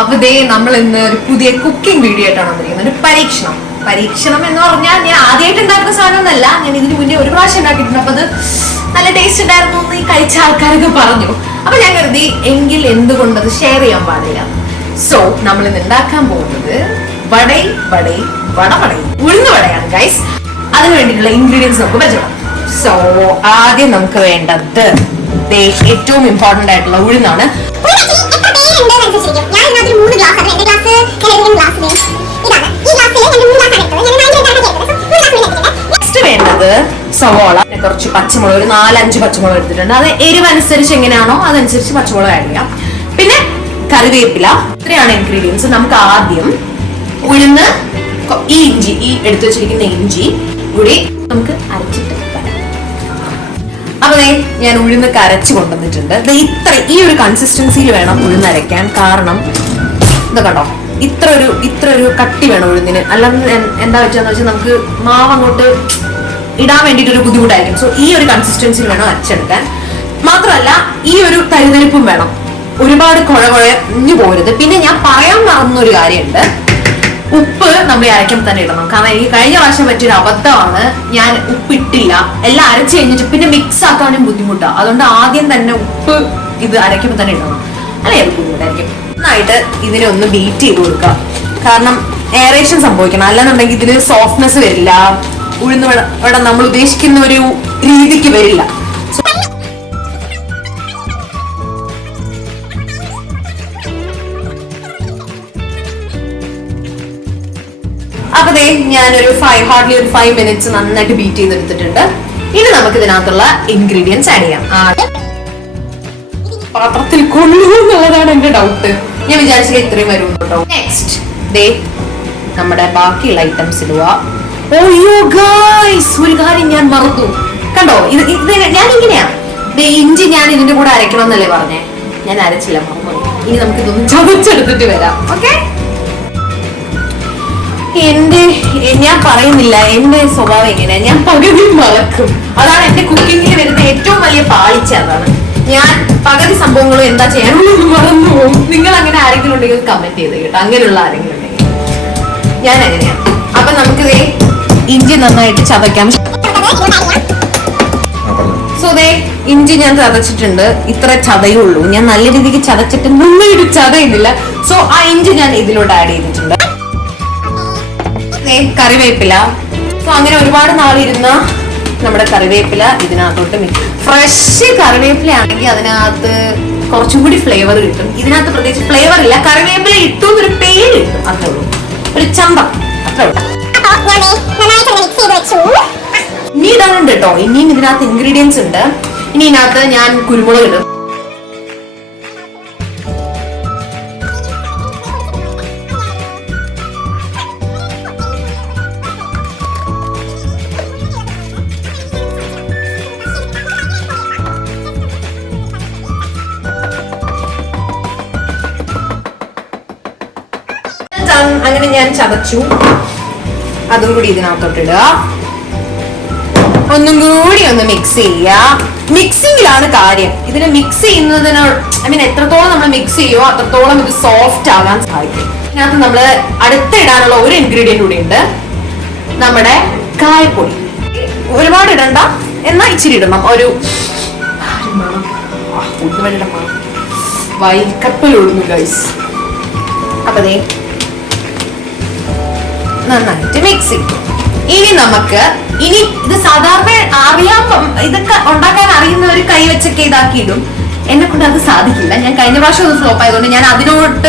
അപ്പൊ ദേ നമ്മൾ ഇന്ന് ഒരു പുതിയ കുക്കിംഗ് വീഡിയോ ആയിട്ടാണ് വന്നിരിക്കുന്നത്. ഒരു പരീക്ഷണം. പരീക്ഷണം എന്ന് പറഞ്ഞാൽ ഞാൻ ആദ്യമായിട്ട് ഉണ്ടാക്കുന്ന സാധനമൊന്നല്ല ഞാൻ ഇതിന് മുന്നേ ഒരു പ്രാവശ്യം ഉണ്ടാക്കിയിട്ടുണ്ട്. അപ്പൊ അത് നല്ല ടേസ്റ്റ് ഉണ്ടായിരുന്നു എന്ന് ഈ കഴിച്ച ആൾക്കാരൊക്കെ പറഞ്ഞു. അപ്പൊ ഞാൻ കരുതി എങ്കിൽ എന്തുകൊണ്ട് അത് ഷെയർ ചെയ്യാൻ പാടില്ല. സോ നമ്മൾ ഇന്ന് ഉണ്ടാക്കാൻ പോകുന്നത് വടൈ വടൈ വടവടൈ ഉഴുന്ന് വടയാണ് ഗൈസ് അതിന് വേണ്ടിയിട്ടുള്ള ഇൻഗ്രീഡിയൻസ് നമുക്ക് പരിചയപ്പെടാം. സോ ആദ്യം നമുക്ക് വേണ്ടത് ഏറ്റവും ഇമ്പോർട്ടന്റ് ആയിട്ടുള്ള ഉഴുന്നാണ്. വേണ്ടത് സവോള. പിന്നെ കുറച്ച് പച്ചമുളക് ഒരു നാലഞ്ച് പച്ചമുളക് എടുത്തിട്ടുണ്ട്. അത് എരിവനുസരിച്ച് എങ്ങനെയാണോ അതനുസരിച്ച് പച്ചമുളക് ആഡ് ചെയ്യാം. പിന്നെ കറിവേപ്പില. ഇത്രയാണ് ഇൻഗ്രീഡിയൻസ് നമുക്ക് ആദ്യം ഉഴുന്ന് ഈ ഇഞ്ചി ഈ എടുത്തു വെച്ചിരിക്കുന്ന ഇഞ്ചി കൂടി നമുക്ക് അരച്ചിട്ട് അപ്പൊ ഞാൻ ഉഴുന്ന് കരച്ച് കൊണ്ടുവന്നിട്ടുണ്ട്. ഇത്ര ഈ ഒരു കൺസിസ്റ്റൻസിയിൽ വേണം ഉഴുന്ന് അരയ്ക്കാൻ. കാരണം ഇത് കണ്ടോ? ഇത്ര ഒരു ഇത്ര ഒരു കട്ടി വേണം ഉഴുന്നിന് അല്ലാതെ എന്താ വെച്ചാന്ന് വെച്ചാൽ നമുക്ക് മാവ് അങ്ങോട്ട് ഇടാൻ വേണ്ടിയിട്ട് ഒരു ബുദ്ധിമുട്ടായിരിക്കും. സോ ഈ ഒരു കൺസിസ്റ്റൻസിൽ വേണം അരച്ചെടുക്കാൻ. മാത്രമല്ല ഈ ഒരു തരിതരിപ്പും വേണം. ഒരുപാട് കുഴ കുഴഞ്ഞു പോരുത്. പിന്നെ ഞാൻ പറയാൻ മറന്നൊരു കാര്യമുണ്ട്. ഉപ്പ് നമ്മൾ അരയ്ക്കുമ്പോൾ തന്നെ ഇടണം. കാരണം എനിക്ക് കഴിഞ്ഞ പ്രാവശ്യം പറ്റിയൊരു അബദ്ധമാണ്. ഞാൻ ഉപ്പിട്ടില്ല. എല്ലാം അരച്ച് കഴിഞ്ഞിട്ട് പിന്നെ മിക്സ് ആക്കാനും ബുദ്ധിമുട്ടാണ് അതുകൊണ്ട് ആദ്യം തന്നെ ഉപ്പ് ഇത് അരയ്ക്കുമ്പോൾ തന്നെ ഇടണം. അല്ലെ? ബുദ്ധിമുട്ടായിരിക്കും നന്നായിട്ട് ഇതിനെ ഒന്ന് ബീറ്റ് ചെയ്ത് കൊടുക്കുക കാരണം എയറേഷൻ സംഭവിക്കണം. അല്ലെന്നുണ്ടെങ്കിൽ ഇതിന് സോഫ്റ്റ്നെസ് വരില്ല. ഉഴുന്ന് വട വട നമ്മൾ ഉദ്ദേശിക്കുന്ന ഒരു രീതിക്ക് വരില്ല. അപ്പൊ ദേ ഞാനൊരു ഫൈവ് ഹാർഡ്ലി ഒരു ഫൈവ് മിനിറ്റ്സ് നന്നായിട്ട് ബീറ്റ് ചെയ്തെടുത്തിട്ടുണ്ട്. ഇനി നമുക്ക് ഇതിനകത്തുള്ള ഇൻഗ്രീഡിയൻസ് ആഡ് ചെയ്യാം. പാത്രത്തിൽ കൊള്ളൂ എന്നുള്ളതാണ് എന്റെ ഡൗട്ട് ഞാൻ വിചാരിച്ചത് ഇത്രയും വരും കേട്ടോ. നെക്സ്റ്റ് ദേ നമ്മുടെ ബാക്കിയുള്ള ഐറ്റംസ് ഇടുക. ഓയ്യോ ഒരു കാര്യം ഞാൻ മറന്നു. കണ്ടോ ഇത് ഇത് ഞാൻ ഇങ്ങനെയാ ദേ ഇഞ്ചി ഞാൻ ഇതിന്റെ കൂടെ അരക്കണം എന്നല്ലേ പറഞ്ഞേ. ഞാൻ അരച്ചില്ല മറന്നു ഇനി നമുക്ക് ഇതൊന്നും ചതച്ചെടുത്തിട്ട് വരാം ഓക്കെ എന്റെ ഞാൻ പറയുന്നില്ല എന്റെ സ്വഭാവം എങ്ങനെയാ? ഞാൻ പകുതി മറക്കും. അതാണ് എന്റെ കുക്കിങ്ങിൽ വരുന്ന ഏറ്റവും വലിയ പാളിച്ച അതാണ്. ഞാൻ പകുതി സംഭവങ്ങളും എന്താ ചെയ്യാനുള്ളത് മറന്നു പോകും. നിങ്ങൾ അങ്ങനെ ആരെങ്കിലും ഉണ്ടെങ്കിൽ കമന്റ് ചെയ്ത് കേട്ടോ. അങ്ങനെയുള്ള ആരെങ്കിലും ഉണ്ടെങ്കിൽ. ഞാൻ അങ്ങനെയാണ് അപ്പൊ നമുക്ക് ദേ ഇഞ്ചി നന്നായിട്ട് ചതയ്ക്കാം. സോ ദേ ഇഞ്ചി ഞാൻ ചതച്ചിട്ടുണ്ട്. ഇത്ര ചതയേ ഉള്ളൂ ഞാൻ നല്ല രീതിക്ക് ചതച്ചിട്ട് നന്നായിട്ട് ചതയുന്നില്ല. സോ ആ ഇഞ്ചി ഞാൻ ഇതിലോട്ട് ആഡ് ചെയ്തിട്ടുണ്ട്. കറിവേപ്പില. സോ അങ്ങനെ ഒരുപാട് നാളിരുന്ന നമ്മുടെ കറിവേപ്പില ഇതിനകത്തോട്ട് മിക്സ് ഫ്രഷ് കറിവേപ്പില ആണെങ്കിൽ അതിനകത്ത് കുറച്ചും കൂടി ഫ്ലേവർ കിട്ടും. ഇതിനകത്ത് പ്രത്യേകിച്ച് ഫ്ലേവർ ഇല്ല. കറിവേപ്പില ഇട്ടു ഒരു പേര് കിട്ടും. അത്രേ ഉള്ളൂ. ഒരു ചമ്പ. അത്രേ ഇനി ഇടാനുണ്ട് കേട്ടോ ഇനിയും ഇതിനകത്ത് ഇൻഗ്രീഡിയൻസ് ഉണ്ട്. ഇനി ഇതിനകത്ത് ഞാൻ കുരുമുളക് ഇടും. അങ്ങനെ ഞാൻ ചതച്ചു. അതും കൂടി ഇതിനകത്തോട്ട് ഇടുക ഒന്നും കൂടി ഒന്ന് മിക്സ് ചെയ്യുക. മിക്സിങ്ങിലാണ് കാര്യം. ഇതിന് മിക്സ് ചെയ്യുന്നതിന് ഐ മീൻ എത്രത്തോളം നമ്മൾ മിക്സ് ചെയ്യുമോ അത്രത്തോളം ഇത് സോഫ്റ്റ് ആകാൻ സാധിക്കും. ഇതിനകത്ത് നമ്മൾ അടുത്ത ഇടാനുള്ള ഒരു ഇൻഗ്രീഡിയന്റ് കൂടി ഉണ്ട്. നമ്മുടെ കായപ്പൊടി. ഒരുപാട് ഇടണ്ട. എന്നാ ഇച്ചിരി ഇടണം ഒരു വൈക്കപ്പൽ ഗൈസ് അപ്പൊ ദേ നന്നായിട്ട് മിക്സ് ചെയ്യും. ഇനി നമുക്ക് ഇനി ഇത് സാധാരണ അറിയാൻ ഇതൊക്കെ ഉണ്ടാക്കാൻ അറിയുന്നവർ കൈ വെച്ചൊക്കെ ഇതാക്കിയിടും. എന്നെ കൊണ്ട് അത് സാധിക്കില്ല. ഞാൻ കഴിഞ്ഞ പ്രാവശ്യം അത് ഫ്ലോപ്പ് ആയതുകൊണ്ട് ഞാൻ അതിനോട്ട്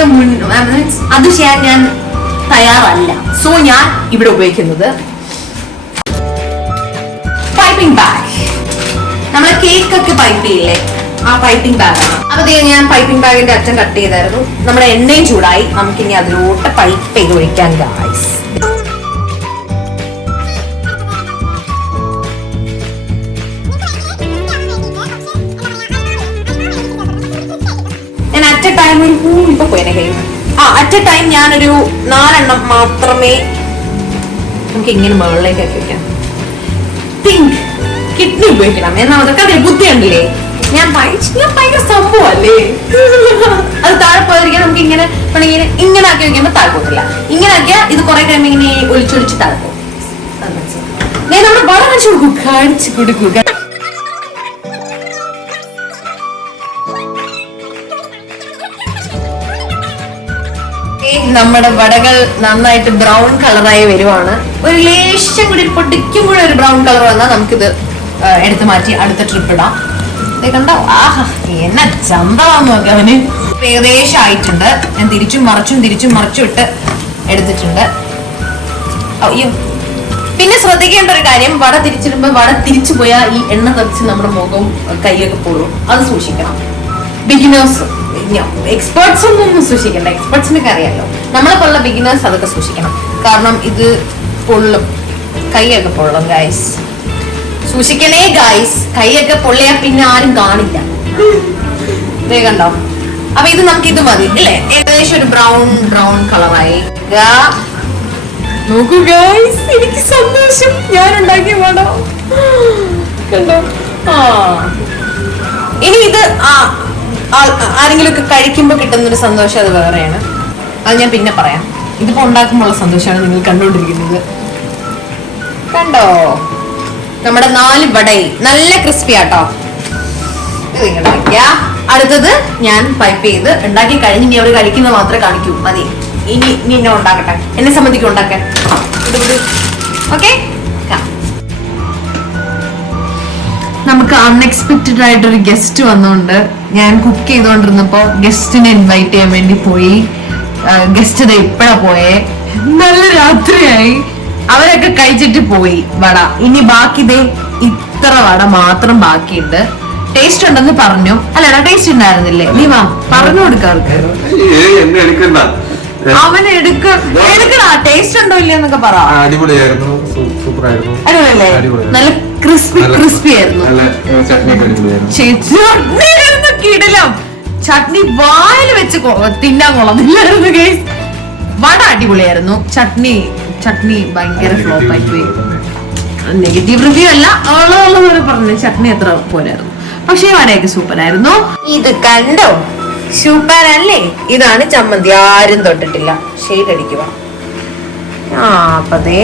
അത് ചെയ്യാൻ ഞാൻ തയ്യാറല്ല. സോ ഞാൻ ഇവിടെ ഉപയോഗിക്കുന്നത് പൈപ്പിംഗ് ബാഗ് നമ്മളെ കേക്ക് ഒക്കെ പൈപ്പ് ചെയ്യില്ലേ? ആ പൈപ്പിംഗ് ബാഗാണ് അപ്പൊ ഞാൻ പൈപ്പിംഗ് ബാഗിന്റെ അറ്റം കട്ട് ചെയ്തായിരുന്നു. നമ്മുടെ എണ്ണയും ചൂടായി. നമുക്കിനി അതിലോട്ട് പൈപ്പ് ചെയ്ത് ഒഴിക്കാൻ ഗായ്സ് ഒരു ഇപ്പൊ പോയനെ കയ്യിൽ ആ അറ്റ് എ ടൈം ഞാനൊരു നാലെണ്ണം മാത്രമേ നമുക്ക് ഇങ്ങനെ മുകളിലേക്ക് വെക്കാം. തിങ്ക് കിഡ്നി ഉപയോഗിക്കണം. എന്നാ അതൊക്കെ അതിന് ബുദ്ധി ഉണ്ടല്ലേ ഞാൻ ഞാൻ ഭയങ്കര സംഭവല്ലേ അത് താഴെ പോയിരിക്കാൻ നമുക്ക് ഇങ്ങനെ ഇങ്ങനെ ഇങ്ങനെ ആക്കി വെക്കുമ്പോ താഴെ പോകില്ല ഇങ്ങനെ ആക്കിയാൽ ഇത് കുറെ കഴിയുമ്പോ ഇങ്ങനെ ഒളിച്ചൊളിച്ച് താഴെ പോകും ഞാൻ നമ്മുടെ വളരെ കൊടുക്കും. കാണിച്ചു കൊടുക്കുക നമ്മുടെ വടകൾ നന്നായിട്ട് ബ്രൗൺ കളറായി വരുവാണ്. ഒരു ലേശം കൂടി പൊടിക്കും കൂടെ ഒരു ബ്രൗൺ കളർ വന്നാൽ നമുക്കിത് എടുത്തു മാറ്റി അടുത്ത ട്രിപ്പ് ഇടാം. കണ്ടോ? ആഹാ എന്നെ നോക്കി അവന്. ഏകദേശം ആയിട്ടുണ്ട്. ഞാൻ തിരിച്ചും മറിച്ചും തിരിച്ചും മറിച്ചും ഇട്ട് എടുത്തിട്ടുണ്ട്. പിന്നെ ശ്രദ്ധിക്കേണ്ട ഒരു കാര്യം വട തിരിച്ചിടുമ്പോ വട തിരിച്ചു പോയാൽ ഈ എണ്ണ തെറിച്ച് നമ്മുടെ മുഖവും കൈയൊക്കെ പോകും. അത് സൂക്ഷിക്കണം. ബിഗിനേഴ്സ് എക്സ്പേർട്സ് ഒന്നും സൂക്ഷിക്കണ്ട. എക്സ്പേർട്സിനൊക്കെ അറിയാലോ. നമ്മളെ പോലുള്ള ബിഗിനേഴ്സ് അതൊക്കെ സൂക്ഷിക്കണം. കാരണം ഇത് പൊള്ളും. കൈയൊക്കെ പൊള്ളും ഗൈസ് സൂക്ഷിക്കണേ ഗൈസ് കൈയൊക്കെ പൊള്ളിയാ പിന്നെ ആരും കാണില്ല. കണ്ടോ? അപ്പൊ ഇത് നമുക്ക് ഇത് മതി അല്ലേ? ഏകദേശം ഒരു ബ്രൗൺ ബ്രൗൺ കളറായി നോക്കൂ ഗൈസ് എനിക്ക് സന്തോഷം. ഞാൻ ഉണ്ടാക്കിയ വേണോ കണ്ടോ? ആ. ഇനി ഇത് ആരെങ്കിലും ഒക്കെ കിട്ടുന്ന ഒരു സന്തോഷം അത് വേറെയാണ്. അത് ഞാൻ പിന്നെ പറയാം. ഇതിപ്പോ ഉണ്ടാക്കുമ്പോഴുള്ള സന്തോഷമാണ് നിങ്ങൾ കണ്ടുകൊണ്ടിരിക്കുന്നത് കണ്ടോ? നമ്മുടെ നാല് വടയിൽ നല്ല ക്രിസ്പി ആട്ടോ. ഇത് അടുത്തത് ഞാൻ പൈപ്പ് ചെയ്ത് ഉണ്ടാക്കി കഴിഞ്ഞ് ഇനി അവർ കഴിക്കുന്നത് മാത്രമേ കാണിക്കൂ. മതി. ഇനി ഇനി എന്നെ ഉണ്ടാക്കട്ടെ. എന്നെ സംബന്ധിക്കും ഉണ്ടാക്കാൻ. ഓക്കെ നമുക്ക് അൺഎക്സ്പെക്റ്റഡ് ആയിട്ടൊരു ഗസ്റ്റ് വന്നുകൊണ്ട് ഞാൻ കുക്ക് ചെയ്തുകൊണ്ടിരുന്നപ്പോൾ ഗസ്റ്റിനെ ഇൻവൈറ്റ് ചെയ്യാൻ വേണ്ടി പോയി. ഗസ്റ്റ് ഇത് ഇപ്പഴാ പോയേ. നല്ല രാത്രിയായി. അവരൊക്കെ കഴിച്ചിട്ട് പോയി. വട. ഇനി ബാക്കി ദേ ഇത്ര വട മാത്രം ബാക്കിയുണ്ട്. ടേസ്റ്റ് ഉണ്ടെന്ന് പറഞ്ഞു. അല്ലടാ ടേസ്റ്റ് ഉണ്ടായിരുന്നില്ലേ? നീ വാ. പറഞ്ഞു കൊടുക്കാർക്ക് അവൻ എടുക്ക. എടുക്കടാ ടേസ്റ്റ് ഉണ്ടോ ഇല്ലയെന്നൊക്കെ പറ. അടിപൊളിയായിരുന്നു. സൂപ്പർ ആയിരുന്നു അടിപൊളിയല്ലേ? നല്ല ക്രിസ്പി ക്രിസ്പി ആയിരുന്നു. കിടിലം. ചട്നി വായിൽ വെച്ച് തിന്നാൻ കൊള്ളുന്നില്ലായിരുന്നു ഗൈസ് വട അടിപൊളിയായിരുന്നു. ചട്നി ചട്നി ഭയങ്കര ഫ്ലോപ്പ് ആയി പോയി. നെഗറ്റീവ് റിവ്യൂ അല്ല ഉള്ളതുള്ളവരെ പറഞ്ഞു ചട്നി എത്ര പോരായിരുന്നു പക്ഷേ വടയൊക്കെ സൂപ്പർ ആയിരുന്നു ഇത് കണ്ടോ? സൂപ്പർ അല്ലേ ഇതാണ് ചമ്മന്തി ആരും തൊട്ടിട്ടില്ല. ഷെയ്ഡ് അടിക്കുക ആ അപ്പതേ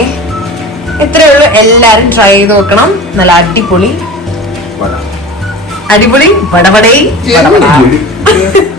ഇത്രയേ ഉള്ളൂ. എല്ലാരും ട്രൈ ചെയ്ത് നോക്കണം. നല്ല അടിപൊളി. വട. അടിപൊളി. വടവടേ I.